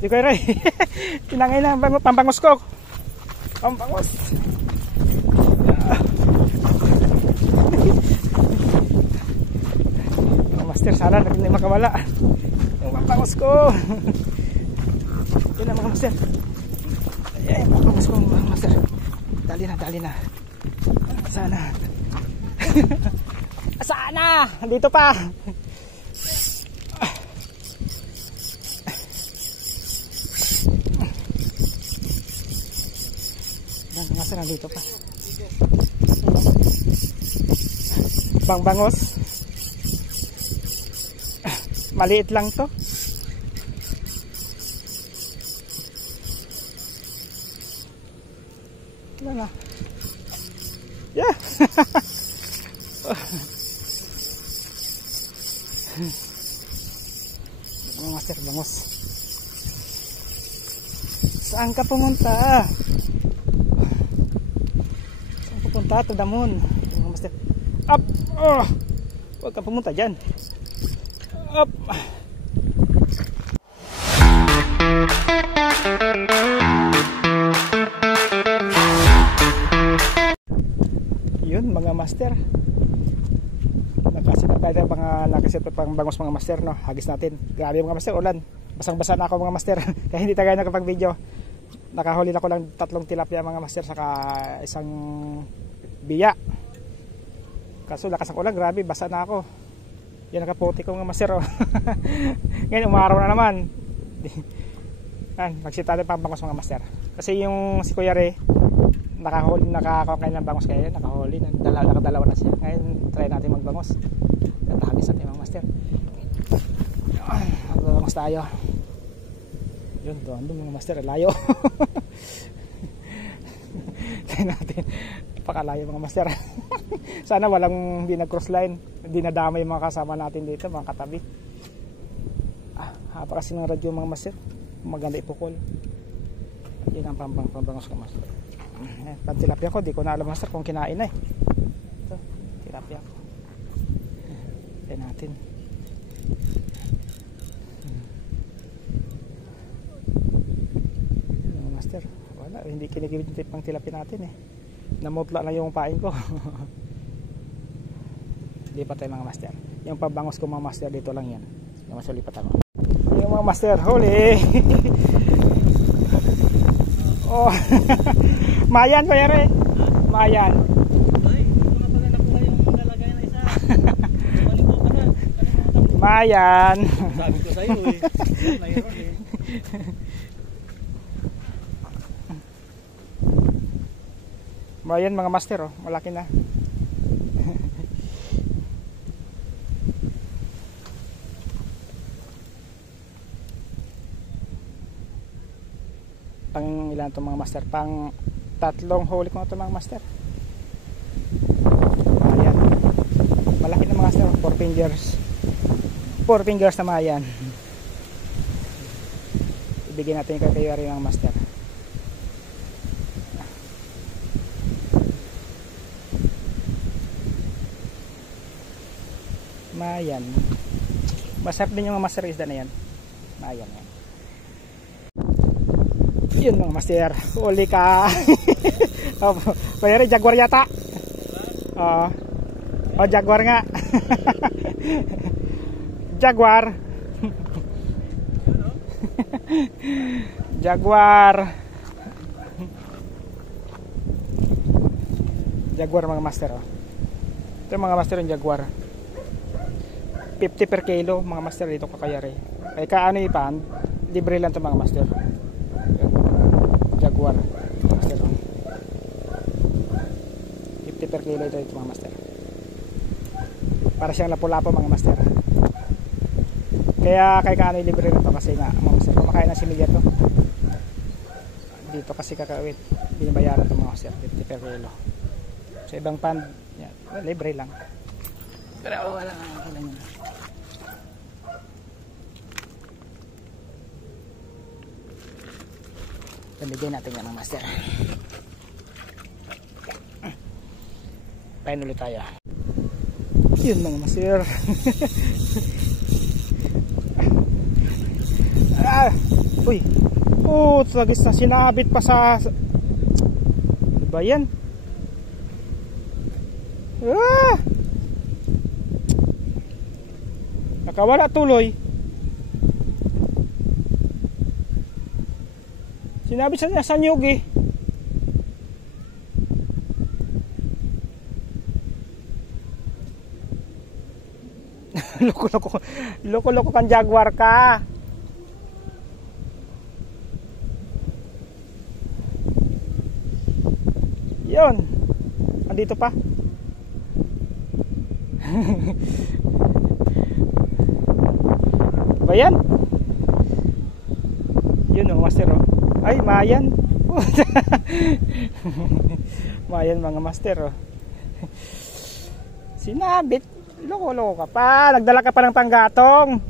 Di ko rin. Tinangay na pambangos ko. Pambangos. Mga master, sana hindi makawala. Yung pambangos ko. Yun na mga master. Ayan, pambangos ko mga master. Dali na. Sana. Sana! Dito pa! Master, nandito pa. Bangbangos. Maliit lang to. Wala na. Yeah! Mga master, bangos. Saan ka pumunta? Saan pupunta? To the moon. Mga master. Up! Oh! Huwag ka pumunta dyan. Up! Yun mga master. Kaya mga nakasit pang bangos mga master, no? Hagis natin. Grabe mga master, ulan. Basang-basa na ako mga master. Kaya hindi tayo nakapag video. Nakahuli na ko lang 3 tilapia mga master, saka isang biya. Kaso lakas ang ulan, grabe, basa na ako. Yan nakaputi ko mga master, oh. Ngayon umaraw na naman. Nagsita natin pang bangos mga master. Kasi yung si Kuya Ray, nakakain ng bangos kaya, nakahuli, nakadalawa na siya. Ngayon try natin magbangos. Hagis natin mga master. Magbangos tayo. Yun, doon mga master, layo. Try natin. Pakalayo mga master. Sana walang hindi nag cross line, hindi nadama yung mga kasama natin dito, mga katabi. Hapa kasi ng radyo mga master, maganda ipukol. Yun ang pambangos ko master. Tilapia ko, di ko na alam master kung kinain na eh. Ito, tilapia ko. Try natin. Mga master, wala, hindi kinikibit yung pang tilapia natin eh. Namutla na yung pain ko. Hindi pa tayo mga master. Yung pabangos ko mga master, dito lang yan. Yung masulipat ako. Yung mga master, huli. Oh. Mayan ko yan eh. Mayan. Ay, mga pala nakuha yung nalagay na isa. Malipo ka na. Mayan. Sabi ko sa'yo eh. Mayroon eh. Mayan mga master, oh, malaki na. Pang ilan to mga master? Pang 3 huli ko na to mga master. Mayan. Malaki na mga master, 4 fingers. 4 fingers na mayan. Ibigay natin yung kakayari ng master. Mayan. Masarap din yung mga master isda na yan. Mayan yan. Yun mga master. Uli ka. Oh, Kuya Ray, jaguar yata. Oh, jaguar nga. Jaguar. Jaguar. Jaguar mga master, oh. Ito mga master yung jaguar. 50 per kilo mga master dito kakayari. Kaya kaano ipan, libre lang ito mga master. Jaguar master. 50 per kilo ito mga master. Para siyang lapu-lapo mga master. Kaya kaano libre lang ito kasi nga mga master, kumakain na similya to. Dito kasi kakawit, binabayaran ito mga master, 50 per kilo. Sa ibang pan, yan, libre lang. Pero wala nga lang. Pamigay natin yan ng master. Pain ulit tayo. Yun mga master. Uy. Oh, tagis na sinabit pa sa ba yan? Ah! Nakawala tuloy. Sinabit sa nyug eh. Loko-loko kang jaguar ka. Yun. Andito pa. Ba yan? Yun o, master o. Ay, mayan. Mayan mga master o. Sinabit. Loko-loko ka pa. Nagdala ka pa ng panggatong.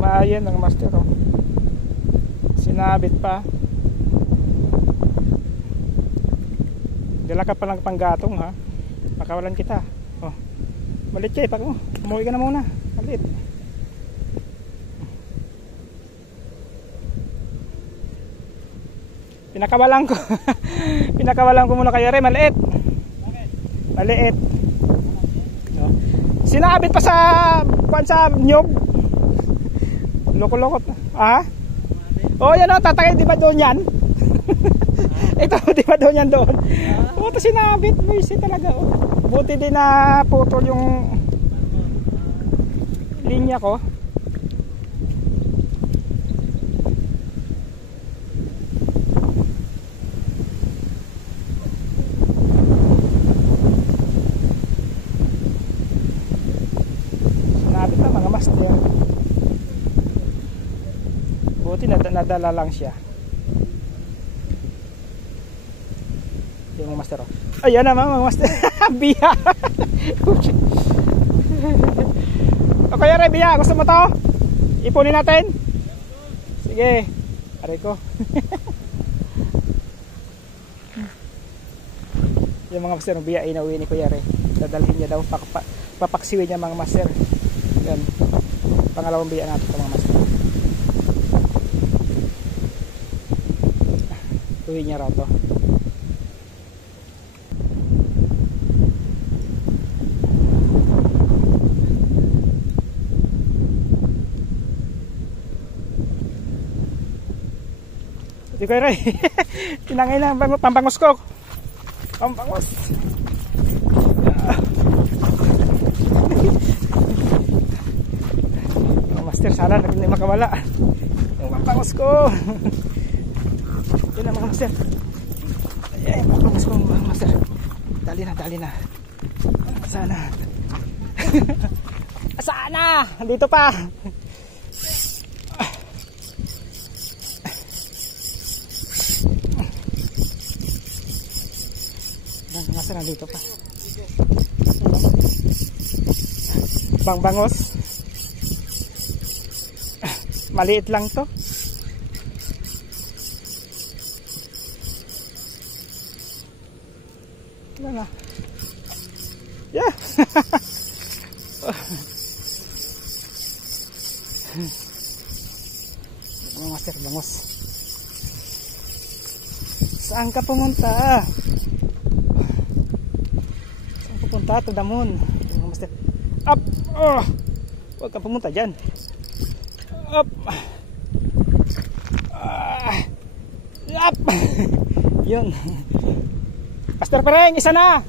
Mayan mga master o. Sinabit pa. Dala ka pa ng panggatong ha. Pakawalan kita. Oh. Malit siya eh. Umuwi ka na muna. Malit. Pinakawalan ko. Pinakawalan ko muna kayo rin. Maliit. Maliit. Oh. Sinabit pa sa nyog. Loko-loko. Ah? Oh yan o. Tatagay di ba doon yan? Ito di ba doon yan doon? Oh, ito sinabit. Buisi talaga oh. Buti din na putol yung linya ko. Sinabit na mga master. Buti nadala lang siya. Yung mga master oh. Ayan naman mga master. Biya. O kaya rin biya, gusto mo to? Ipunin natin. Sige. Aray ko. Yung mga master ng biya inauwi ni Kuya Re. Dadalhin niya daw. Papaksiwin niya mga master. Yan. Pangalawang biya natin ito mga master. Uwi niya raw to. Di ko rin. Tinangay na pampangos ko. Pampangos. Mga master, sana hindi makawala. Yung pampangos ko. Yun na mga master. Ayan, pampangos ko mga master. Dali na. Sana. Sana. Dito pa. Nasa nandito pa. Bangbangos. Maliit lang to. Wala na. Yeah. Mga master, bangos. Saan ka pumunta? Punta to the moon. Up. Oh. Huwag ka pumunta dyan. Up. Up. Yun. Master Pereng, isa na.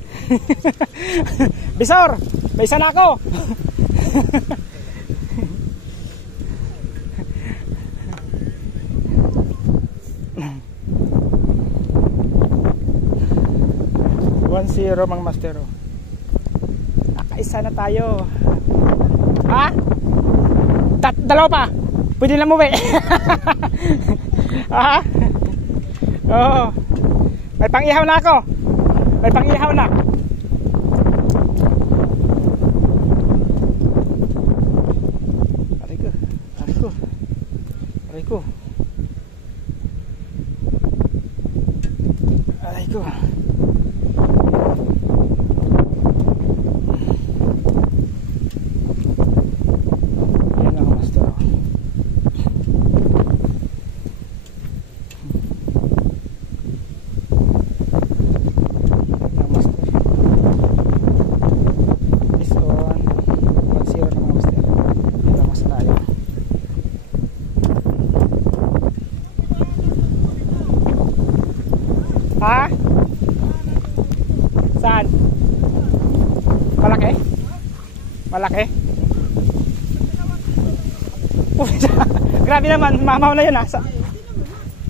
Bisor, may isa na ako. Zero mga master. Nakaisa na tayo. Ha? Dalawa pa. Pwede lang umuwi. Ha? Oo. May pang-ihaw na ako. May pang-ihaw na. Aray ko. Aray ko. Aray ko. Malaki. Grabe naman, mamaw na yun ha.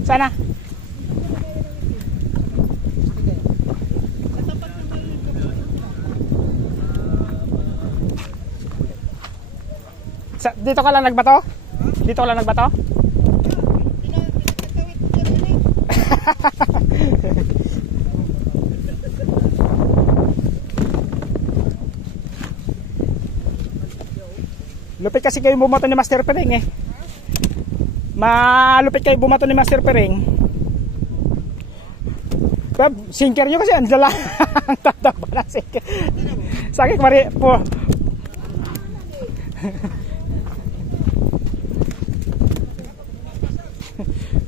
Sana. Dito ka lang nagbato? Dito ka lang nagbato? Lupit kasi kayo bumato ni Master Pering eh. Malupit kayo bumato ni Master Pering. Sinker nyo kasi ang dala. Ang tataba na sinker. Sakit mari po.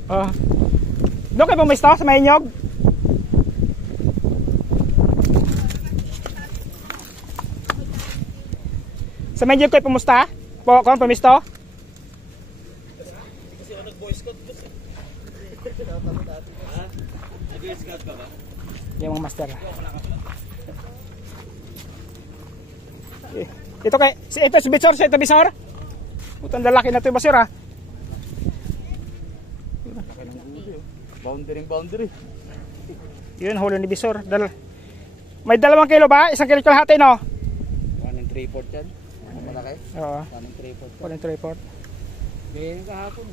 Oh. Doon kayo pumisto sa Mainyog? Sa Mainyog kayo pumusta? Kung pumisto? Kasi ako nag-boy scout kasi. Nag-boy scout ka ba? Yung mga master. Ito kay ito si Bisor, ito Bisor. Putang lalaki na 'to, Bisor ah. Boundary. Yun, huli ni Bisor. May 2 kilo ba? 1 kilo kalahati, no? 1 3/4 yan. Malaki? Oo. 1 3/4. 1 3/4. Ganyan kahapon.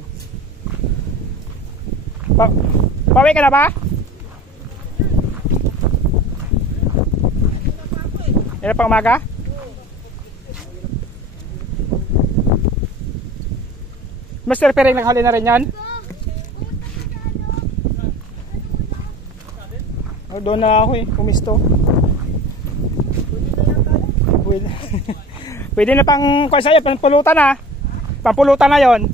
Pawi ka na ba? Yan pang umaga? Master Pering naghuli na rin yan? Oh, doon na ako eh, pumisto. Pwede na pang kuha sa'yo, pampulutan na. Pampulutan na yon.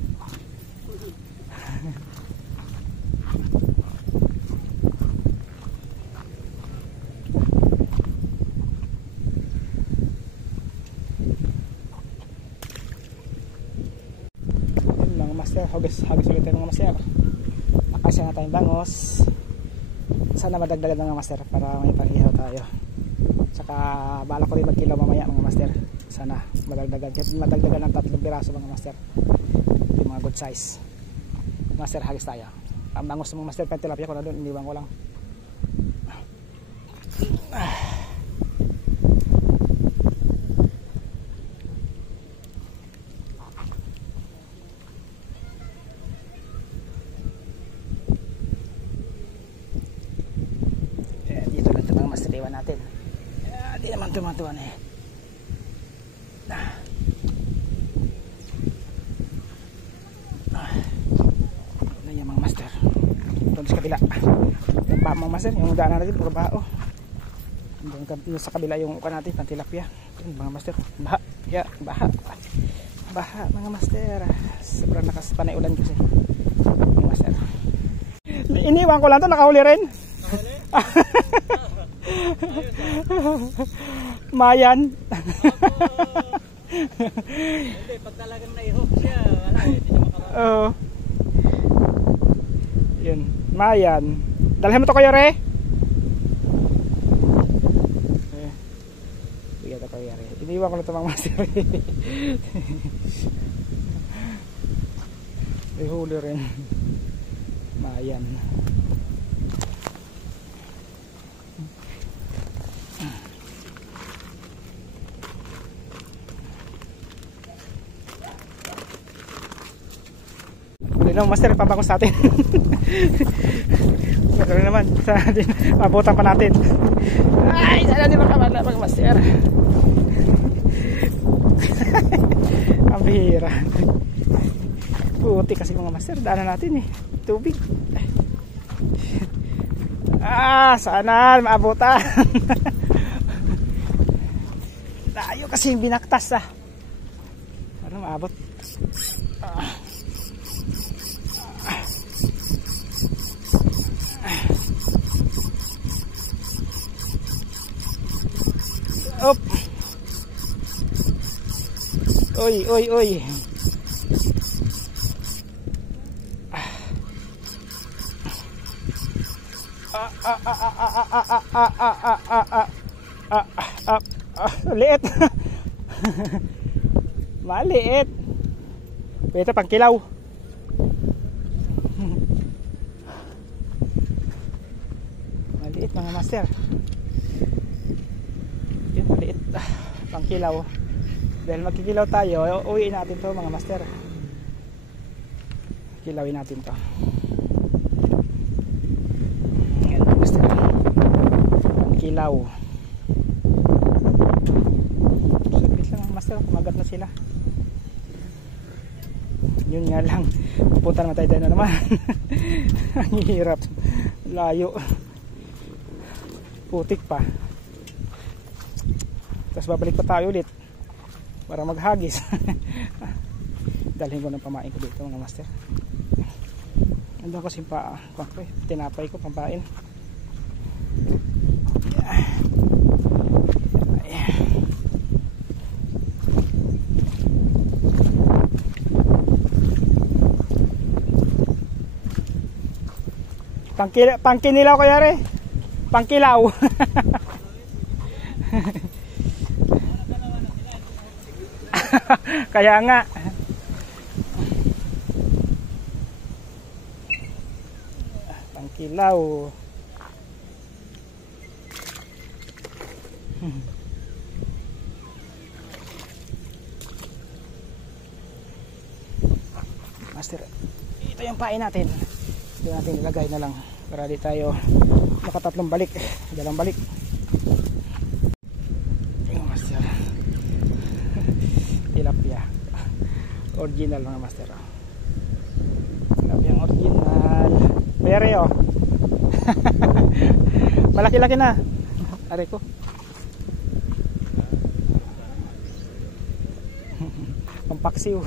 Mga master, hagis ulit tayo mga master. Nakasya na tayong bangos. Sana madagdagan ng mga master para may pang-ihaw tayo. Saka bala ko rin magkilaw mamaya mga master. Sana madagdagan ng 3 piraso mga master. Yung mga good size. Master, hagis tayo. Ang bangos ng mga master, pentilapia ko na doon, iniwan ko lang. Natin. Di naman tumatuan eh. Ano yung mga master? Doon sa kabila. Yung pa mga master, yung daanan natin, puro bao. Doon sa kabila yung uka natin, pantilapia. Yung mga master, baha. Yeah, baha. Baha mga master. Sobrang panay ulan kasi. Mga master. Iniwan ko lang to, nakahuli rin. Mayan. Hindi, pag talagang na-hook siya, wala, hindi niya makababa. Oo. Yun, Mayan. Dalhin mo to kayo, Re. Bigyan to kayo, Re. Iniwan ko na ito mga master. May huli rin. Mayan. No, master, pabakos natin. Pero naman, sana din mabutan pa natin. Ay, sana din makamala mga master. Ang bihira. Puti kasi mga master, daanan natin eh. Tubig. Sana maabutan. Tayo kasi yung binaktas ah. Para maabot. Up. Oy. Liit. Maliit. Ito pang kilaw. Maliit mga master. Yun, maliit. Pang kilaw. Dahil magkikilaw tayo, uwiin natin to mga master. Kilawin natin to. Ayan mga master. Pang kilaw. Sabit lang mga master, kumagat na sila. Yun nga lang, pupunta naman tayo na naman. Ang hirap, layo, putik pa. Tapos babalik pa tayo ulit para maghagis. Dalhin ko ng pamain ko dito mga master. Andun ko simpa, tinapay ko pampain. Pangkinilaw ko yari. Pangkilaw. Kaya nga. Pangkilaw. Master, ito yung pain natin. Ito natin ilagay na lang para di tayo makatatlong balik, dalang balik. Yung master. Tilapia. Original mga master. Tilapia ang original. Pere oh. Malaki-laki na. Are ko. Pampaksiw.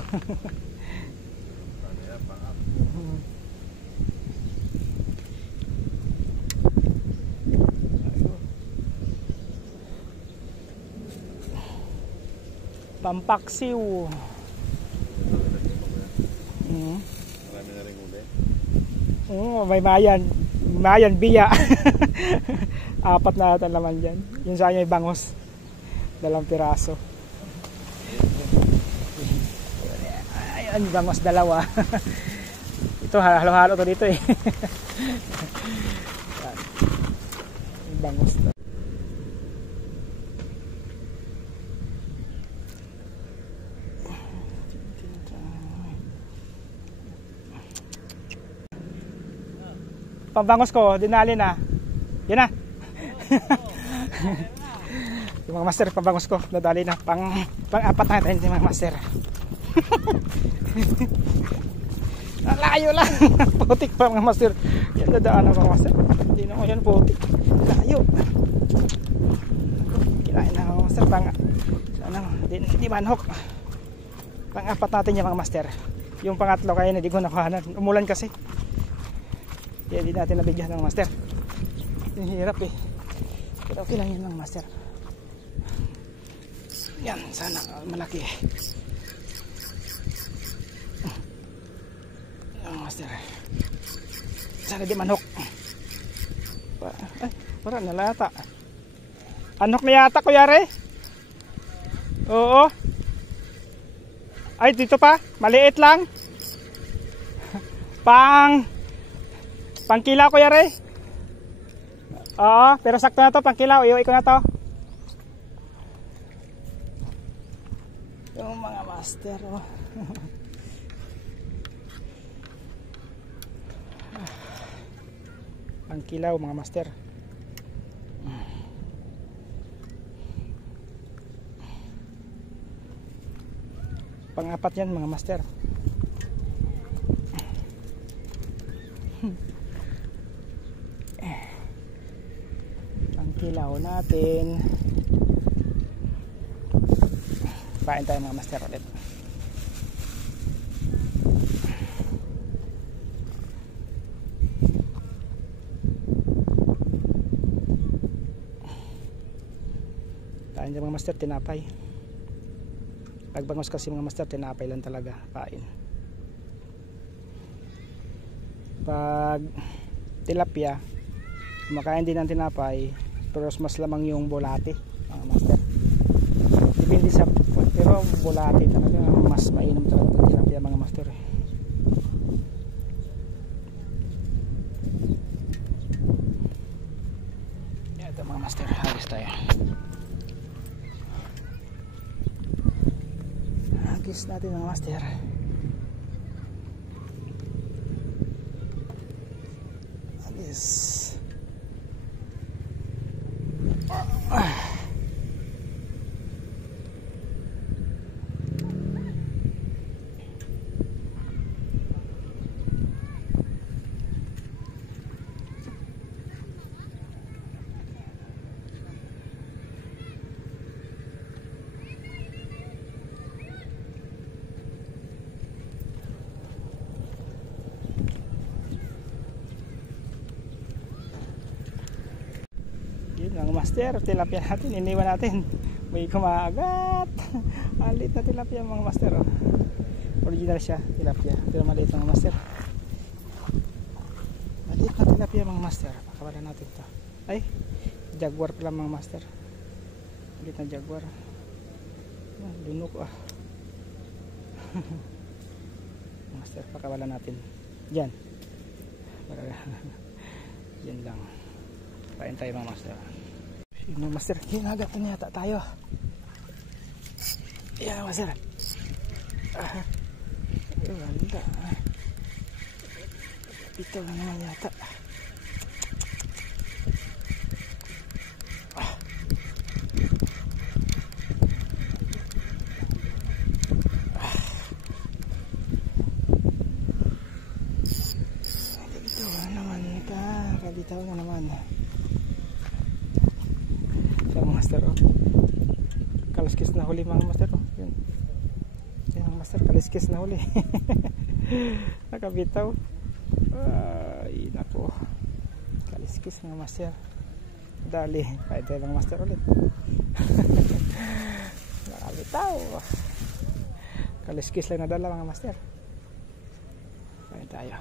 Pampaksiw. Marami na rin uli. May mayan. Mayan biya. Apat na ata naman dyan. Yung sa kanya may bangos. 2 piraso. Ayan, bangos 2. Ito halo-halo to dito eh. Bangos to. Pambangos ko, dinali na. Yan na. Yung mga master, pambangos ko, nadali na. Pang-apat natin yung mga master. Layo lang. Putik pa mga master. Yan dadaan ng mga master. Hindi na ko yan putik. Layo. Kinain na mga master. Hindi manhok. Pang-apat natin yung mga master. Yung pangatlo kaya hindi ko nakuhanan. Umulan kasi. Kaya di natin nabigyan ng master. Yung hirap eh. Pero okay lang yun lang master. Yan, sana malaki. Yan master. Sana di manhok. Ay, para nalata. Anhok na yata ko yari. Oo. Ay, dito pa. Maliit lang. Pangkilaw ko yari. Oo, pero sakto na to, pangkilaw. Iuwi ko na to. Yung mga master oh. Pangkilaw mga master. Pang-apat yan mga master. Pangkilaw natin. Pain tayo mga master ulit. Pain tayo mga master, tinapay. Pagbangos kasi mga master, tinapay lang talaga pain. Pag tilapia, kumakain din ng tinapay, pero mas lamang yung bulate mga master. Depende sa bulati talaga, mas mainam talaga pag tilapia mga master. Ito mga master, hagis tayo. Hagis natin mga master. Hagis. Ang master, tilapia natin, iniwan natin. May kumaagat. Maliit na tilapia mga master. Oh. Original siya, tilapia. Pero maliit mga master. Maliit na tilapia mga master. Pakawalan natin ito. Ay, jaguar pala mga master. Maliit na jaguar. Lunok ah. Master, pakawalan natin. Diyan. Diyan lang. Kain tayo mga master. Sino master? Hinagat na yata tayo. Yan master. Wala. Ito na naman yata. Ito na naman ka. Kabitaw na naman. Master, oh. Kaliskis na huli mga master, oh. Yan. Yan master, kaliskis na huli. Nakabitaw. Ay nako, kaliskis mga master. Dali, kahit tayo lang master ulit. Nakabitaw. Kaliskis lang nadala mga master. Kahit tayo.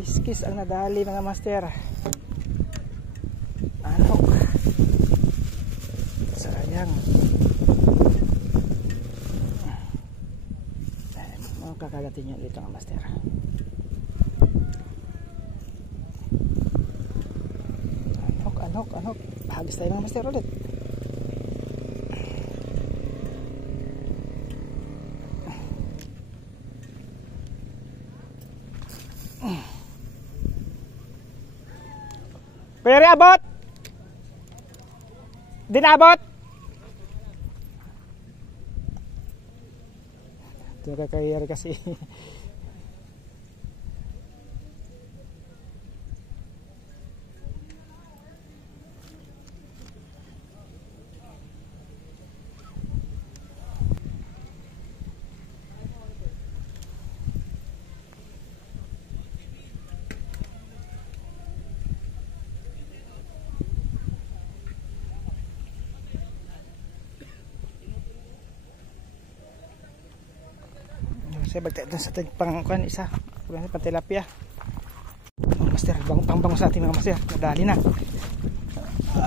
Kaliskis ang nadali mga master. Anok. Sayang. Kakagatin nyo ulit mga master. Anok. Hagis tayo mga master ulit. Pwede abot? Di na abot? Ito kakayari kasi. Saya bagay sa pangkuan isa, pang tilapia. Mga master, pangbango sa ating mga master. Nadali na.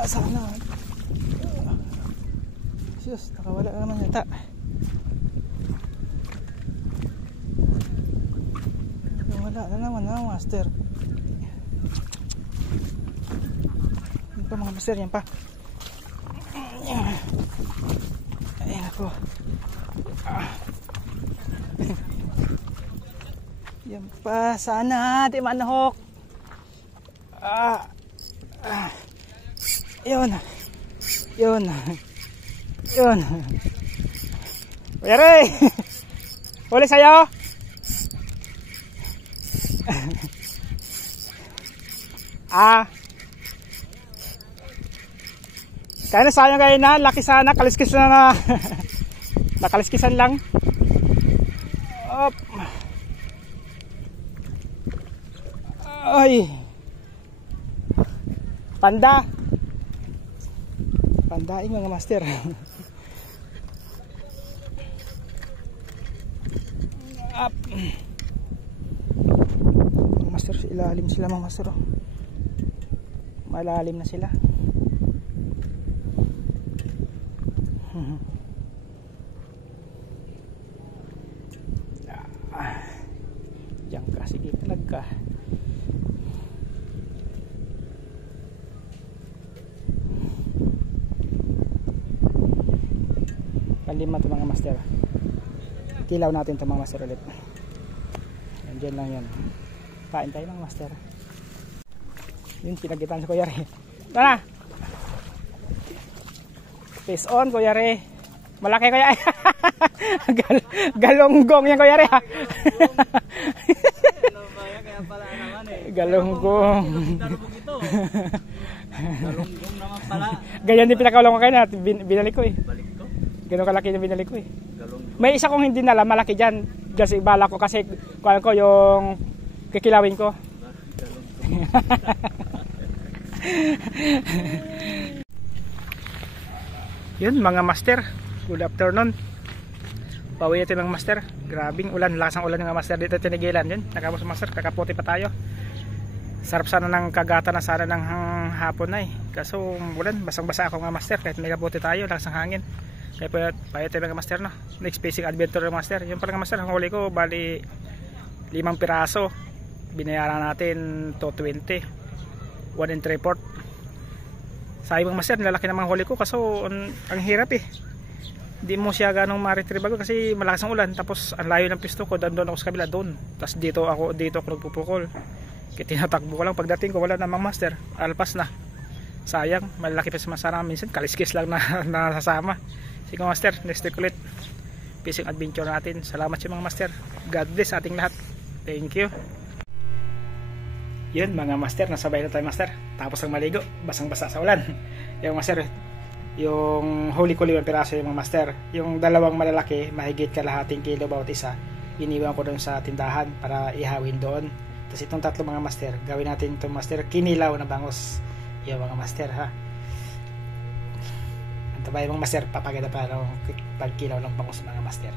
Sana. Sus, nakawala na naman yata. Nakawala na naman mga master. Yan pa mga master, yan pa. Ayan ako. Yan pa, sana di manahok. Yun. Pwede. Huli sa'yo. Kaya na sayang kayo na, laki sana, kaliskis na nakaliskisan lang. Op. Ay. Panda. Pandaing mga master. Up. Mga master, ilalim sila mga master. Oh. Malalim na sila. Diyan ka, sige talaga. Panlima ito mga master. Kilaw natin ito mga master ulit. Diyan lang yan. Kain tayo mga master. Yun, pinagitan sa Kuya Re. Tara! Face on Kuya Re. Malaki Kuya Re. Galunggong yan Kuya Re. Galunggong. Galunggong naman pala. Ganyan din pinakaulong ko kayo na. Binalik ko eh. Balik ko. Gano'n kalaki na binalik ko eh. Galunggong. May isa kong hindi nala, malaki dyan. Kasi bala ko kasi kuhaan ko yung kikilawin ko. Yun mga master, good afternoon. Pauwi natin mga master. Grabing ulan, lakas ng ulan mga master dito Tinigilan. Yun, nakapos master, kakaputi pa tayo. Sarap sana ng kagata na sana ng hapon na eh. Kaso ulan, basang basa ako mga master. Kahit may kaputi tayo, lakas ng hangin. Kaya pauwi tayo mga master no. Next Fishing Adventure mga master. Yun pala mga master, ang huli ko bali 5 piraso. Binayaran natin 220. 1 3/4. Sabi mga master, lalaki na mga huli ko kaso ang hirap eh. Hindi mo siya ganong ma-retrieve agad kasi malakas ang ulan. Tapos ang layo ng pisto ko, doon ako sa kabila doon. Tapos dito ako nagpupukol. Kaya tinatakbo ko lang, pagdating ko wala na mga master, alpas na. Sayang, malaki pa sa masarang, minsan kaliskis lang na nasasama. Sige mga master, next week ulit fishing adventure natin. Salamat sa mga master, God bless ating lahat. Thank you. Yun mga master, nasabay na tayo master. Tapos ang maligo, basang basa sa ulan. Yung master, yung huli ko 5 piraso yung mga master. Yung dalawang malalaki, mahigit kalahating kilo bawat isa, iniwan ko doon sa tindahan para ihawin doon. Tapos itong 3 mga master, gawin natin itong master kinilaw na bangos. Yung mga master ha. Antabay mga master, papaganda pa ng pagkilaw ng bangos mga master.